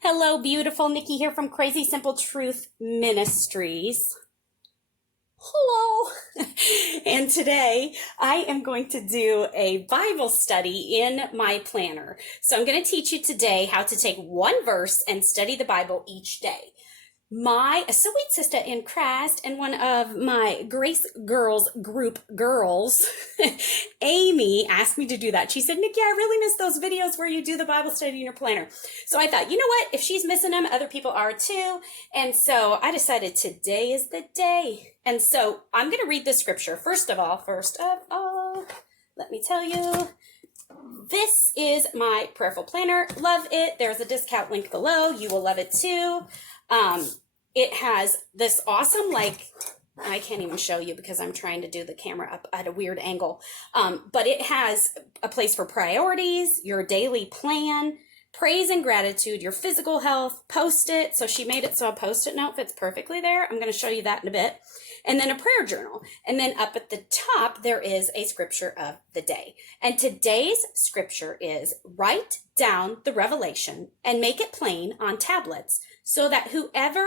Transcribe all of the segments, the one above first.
Hello, beautiful. Nikki here from Crazy Simple Truth Ministries. Hello. And today I am going to do a Bible study in my planner. So I'm going to teach you today how to take one verse and study the Bible each day. My sweet sister in Christ and one of my Grace Girls group girls, Amy, asked me to do that. She said, Nikki, I really miss those videos where you do the Bible study in your planner. So I thought, you know what? If she's missing them, other people are too. And so I decided today is the day. And so I'm going to read the scripture. First of all, let me tell you, this is my Prayerful Planner. Love it. There's a discount link below. You will love it too. It has this awesome, I can't even show you because I'm trying to do the camera up at a weird angle. But it has a place for priorities, your daily plan, praise and gratitude, your physical health, post-it. So she made it so a post-it note fits perfectly there. I'm going to show you that in a bit. And then a prayer journal. And then up at the top, there is a scripture of the day. And today's scripture is, write down the revelation and make it plain on tablets so that whoever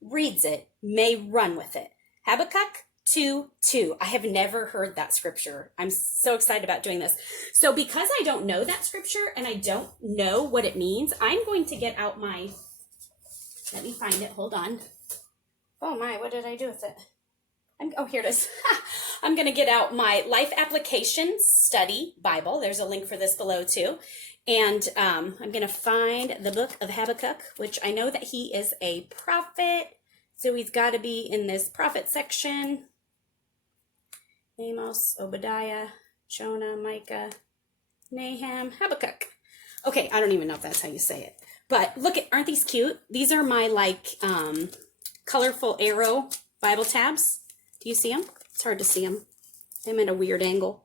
reads it may run with it. Habakkuk 2:2. I have never heard that scripture. I'm so excited about doing this. So because I don't know that scripture and I don't know what it means, I'm going to get out my, let me find it, hold on. Oh my, what did I do with it? Here it is. I'm going to get out my Life Application Study Bible. There's a link for this below too. And I'm going to find the book of Habakkuk, which I know that he is a prophet. So he's got to be in this prophet section. Amos, Obadiah, Jonah, Micah, Nahum, Habakkuk. Okay, I don't even know if that's how you say it. But look, aren't these cute? These are my colorful arrow Bible tabs. Do you see them? It's hard to see them. I'm at a weird angle.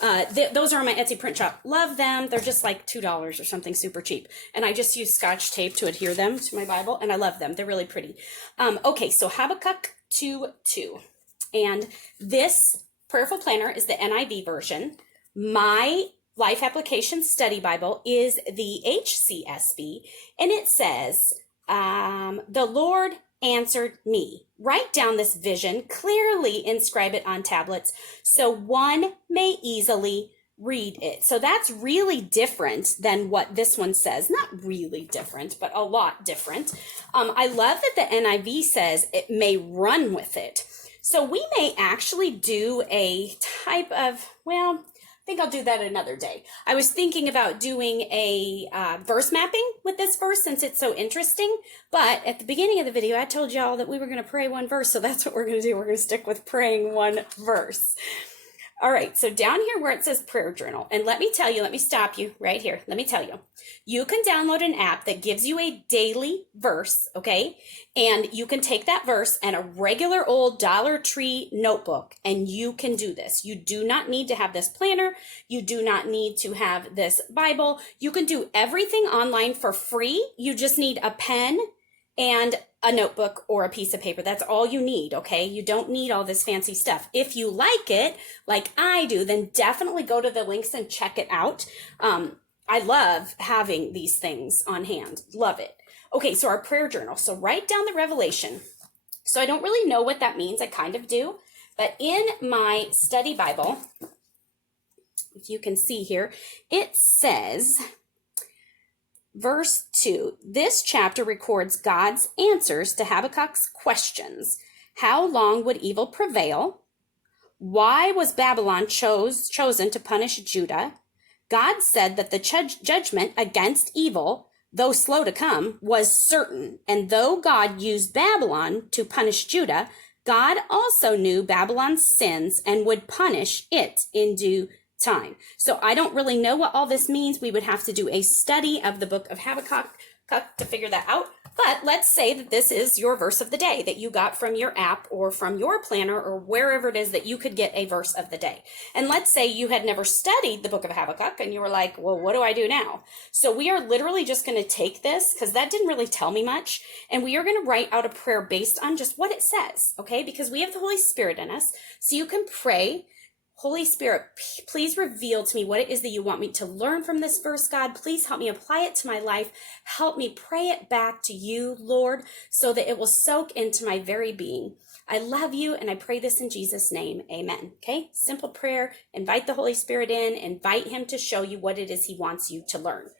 Those are my Etsy print shop. Love them. They're just like $2 or something super cheap. And I just use Scotch tape to adhere them to my Bible, and I love them. They're really pretty. Okay, so Habakkuk 2:2. And this Prayerful Planner is the NIV version. My Life Application Study Bible is the HCSB, and it says, the Lord answered me. Write down this vision, clearly inscribe it on tablets so one may easily read it. So that's really different than what this one says. Not really different, but a lot different. I love that the NIV says it may run with it. So we may actually do a type of, I think I'll do that another day. I was thinking about doing a verse mapping with this verse since it's so interesting. But at the beginning of the video, I told y'all that we were going to pray one verse. So that's what we're going to do. We're going to stick with praying one verse. All right. So down here where it says prayer journal, and let me stop you right here. Let me tell you, you can download an app that gives you a daily verse. Okay. And you can take that verse and a regular old Dollar Tree notebook, and you can do this. You do not need to have this planner. You do not need to have this Bible. You can do everything online for free. You just need a pen and a notebook or a piece of paper. That's all you need, okay? You don't need all this fancy stuff. If you like it, like I do, then definitely go to the links and check it out. I love having these things on hand. Love it. Okay, so our prayer journal. So write down the revelation. So I don't really know what that means. I kind of do. But in my study Bible, if you can see here, it says, Verse 2, this chapter records God's answers to Habakkuk's questions. How long would evil prevail? Why was Babylon chosen to punish Judah? God said that the judgment against evil, though slow to come, was certain. And though God used Babylon to punish Judah, God also knew Babylon's sins and would punish it in due time. So I don't really know what all this means. We would have to do a study of the book of Habakkuk to figure that out. But let's say that this is your verse of the day that you got from your app or from your planner or wherever it is that you could get a verse of the day. And let's say you had never studied the book of Habakkuk and you were like, well, what do I do now? So we are literally just going to take this because that didn't really tell me much. And we are going to write out a prayer based on just what it says. Okay. Because we have the Holy Spirit in us. So you can pray Holy Spirit, please reveal to me what it is that you want me to learn from this verse, God. Please help me apply it to my life. Help me pray it back to you, Lord, so that it will soak into my very being. I love you, and I pray this in Jesus' name. Amen. Okay, simple prayer. Invite the Holy Spirit in. Invite him to show you what it is he wants you to learn.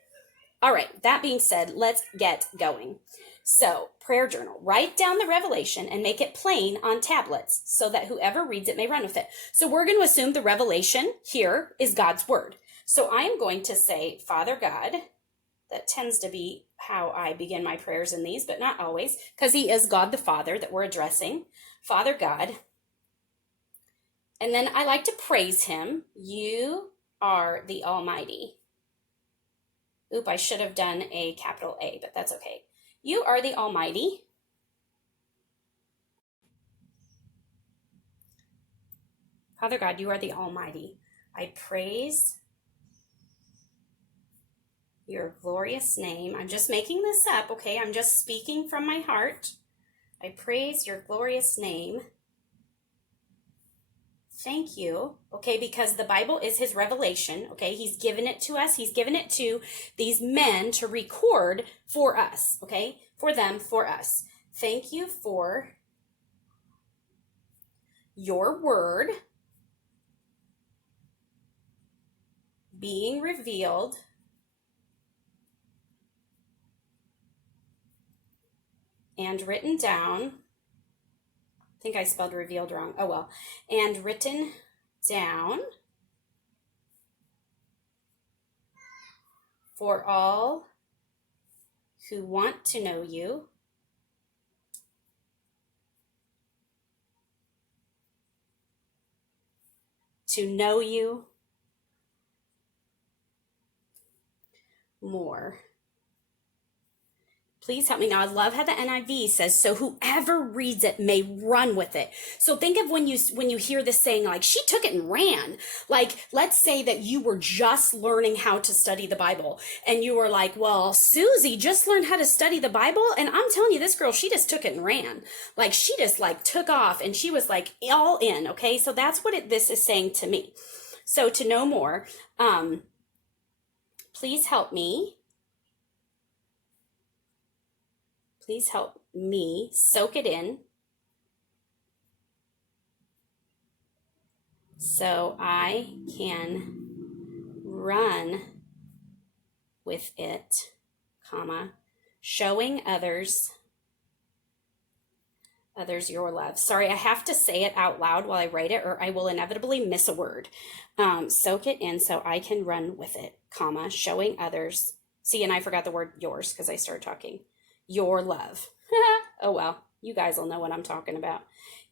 All right, that being said, let's get going. So, prayer journal. Write down the revelation and make it plain on tablets so that whoever reads it may run with it. So we're going to assume the revelation here is God's word. So I am going to say, Father God. That tends to be how I begin my prayers in these, but not always, because he is God the Father that we're addressing. Father God. And then I like to praise him. You are the Almighty. Oop, I should have done a capital A, but that's okay. You are the Almighty. Father God, you are the Almighty. I praise your glorious name. I'm just making this up, okay? I'm just speaking from my heart. I praise your glorious name. Thank you, okay, because the Bible is his revelation, okay? He's given it to us. He's given it to these men to record for us, okay? For them, for us. Thank you for your word being revealed and written down. I think I spelled revealed wrong. Oh, well. And written down for all who want to know you. To know you more. Please help me. Now, I love how the NIV says, so whoever reads it may run with it. So think of when you hear this saying, like, she took it and ran. Like, let's say that you were just learning how to study the Bible. And you were like, well, Susie just learned how to study the Bible. And I'm telling you, this girl, she just took it and ran. Like, she just like took off and she was like all in. Okay. So that's what this is saying to me. So to know more, please help me. Please help me soak it in so I can run with it, comma, showing others your love. Sorry, I have to say it out loud while I write it or I will inevitably miss a word. Soak it in so I can run with it, comma, showing others. See, and I forgot the word yours because I started talking. Your love. Oh, well, you guys will know what I'm talking about.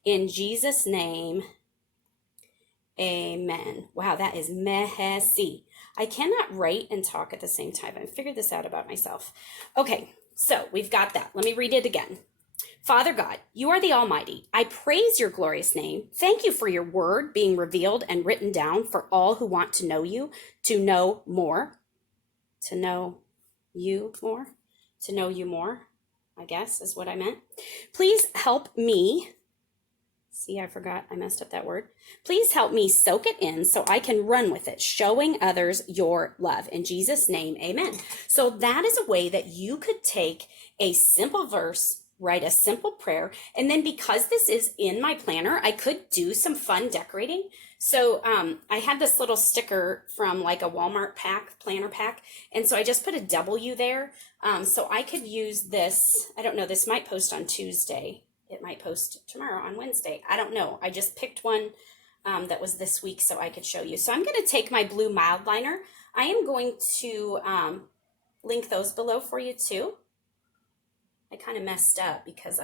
In Jesus' name, amen. Wow, that is messy. I cannot write and talk at the same time. I figured this out about myself. Okay, so we've got that. Let me read it again. Father God, you are the Almighty. I praise your glorious name. Thank you for your word being revealed and written down for all who want to know you, to know more, to know you more. To know you more, I guess is what I meant. Please help me. See, I forgot. I messed up that word. Please help me soak it in so I can run with it, showing others your love. In Jesus' name, amen. So that is a way that you could take a simple verse, write a simple prayer, and then because this is in my planner, I could do some fun decorating. So I had this little sticker from like a Walmart planner pack, and so I just put a W there. So I could use this. I don't know, this might post on Tuesday. It might post tomorrow on Wednesday. I don't know. I just picked one that was this week so I could show you. So I'm going to take my blue mild liner. I am going to link those below for you too. I kind of messed up because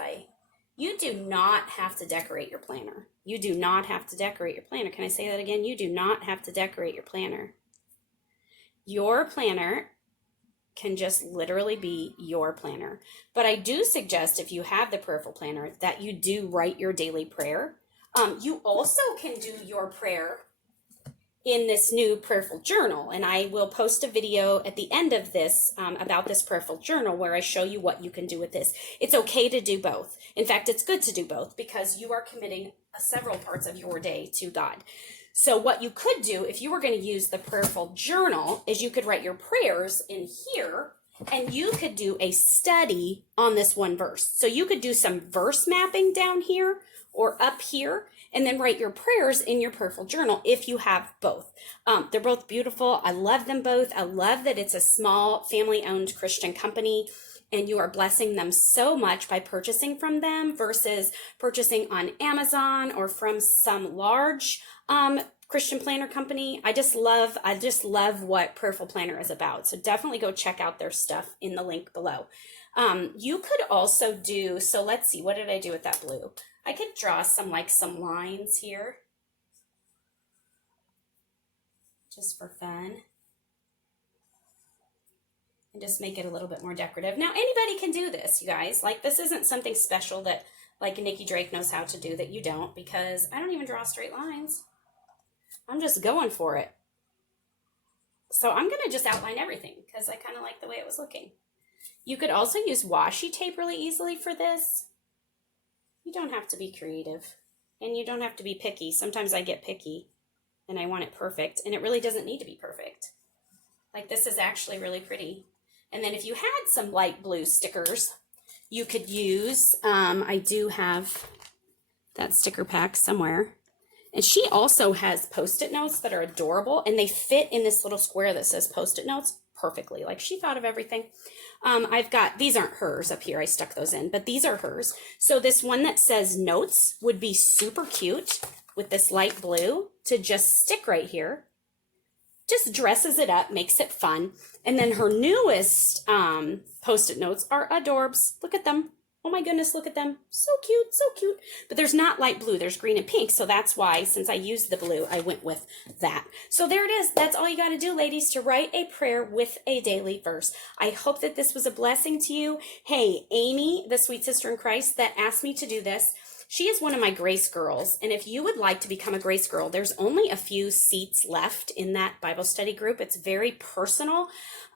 you do not have to decorate your planner. You do not have to decorate your planner. Can I say that again? You do not have to decorate your planner. Your planner can just literally be your planner. But I do suggest if you have the Prayerful Planner that you do write your daily prayer. You also can do your prayer in this new prayerful journal, and I will post a video at the end of this about this prayerful journal where I show you what you can do with this. It's okay to do both. In fact, it's good to do both because you are committing several parts of your day to God. So what you could do if you were going to use the prayerful journal is you could write your prayers in here, and you could do a study on this one verse. So you could do some verse mapping down here or up here, and then write your prayers in your prayerful journal if you have both. They're both beautiful. I love them both. I love that it's a small family-owned Christian company, and you are blessing them so much by purchasing from them versus purchasing on Amazon or from some large Christian planner company. I just love what Prayerful Planner is about. So definitely go check out their stuff in the link below. You could also do, so let's see, what did I do with that blue? I could draw some lines here just for fun and just make it a little bit more decorative. Now, anybody can do this, you guys. Like, this isn't something special that like Nikki Drake knows how to do that you don't, because I don't even draw straight lines. I'm just going for it. So I'm going to just outline everything because I kind of like the way it was looking. You could also use washi tape really easily for this. You don't have to be creative, and you don't have to be picky. Sometimes I get picky and I want it perfect, and it really doesn't need to be perfect. Like, this is actually really pretty. And then if you had some light blue stickers, you could use, I do have that sticker pack somewhere. And she also has Post-it notes that are adorable, and they fit in this little square that says Post-it notes perfectly. Like, she thought of everything. I've got, these aren't hers up here, I stuck those in, but these are hers. So this one that says notes would be super cute with this light blue to just stick right here. Just dresses it up, makes it fun. And then her newest Post-it notes are adorbs. Look at them. Oh my goodness, look at them. So cute, so cute. But there's not light blue, there's green and pink. So that's why, since I used the blue, I went with that. So there it is. That's all you got to do, ladies, to write a prayer with a daily verse. I hope that this was a blessing to you. Hey, Amy, the sweet sister in Christ that asked me to do this, she is one of my Grace Girls. And if you would like to become a Grace Girl, there's only a few seats left in that Bible study group. It's very personal.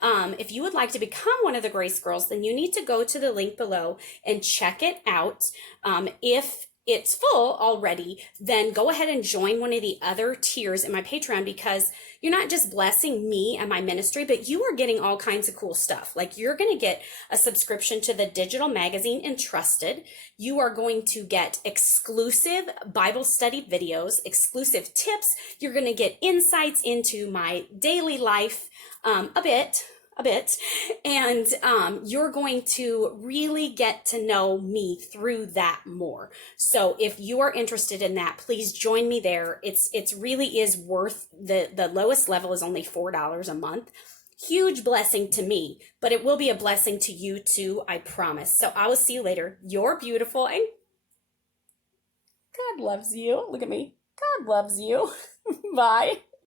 If you would like to become one of the Grace Girls, then you need to go to the link below and check it out. If it's full already, then go ahead and join one of the other tiers in my Patreon, because you're not just blessing me and my ministry, but you are getting all kinds of cool stuff. Like, you're going to get a subscription to the digital magazine Entrusted. You are going to get exclusive Bible study videos, exclusive tips. You're going to get insights into my daily life, a bit, and you're going to really get to know me through that more. So if you are interested in that, please join me there. It's really is worth, the lowest level is only $4 a month. Huge blessing to me, but it will be a blessing to you too, I promise. So I will see you later. You're beautiful, and God loves you. Look at me. God loves you. Bye.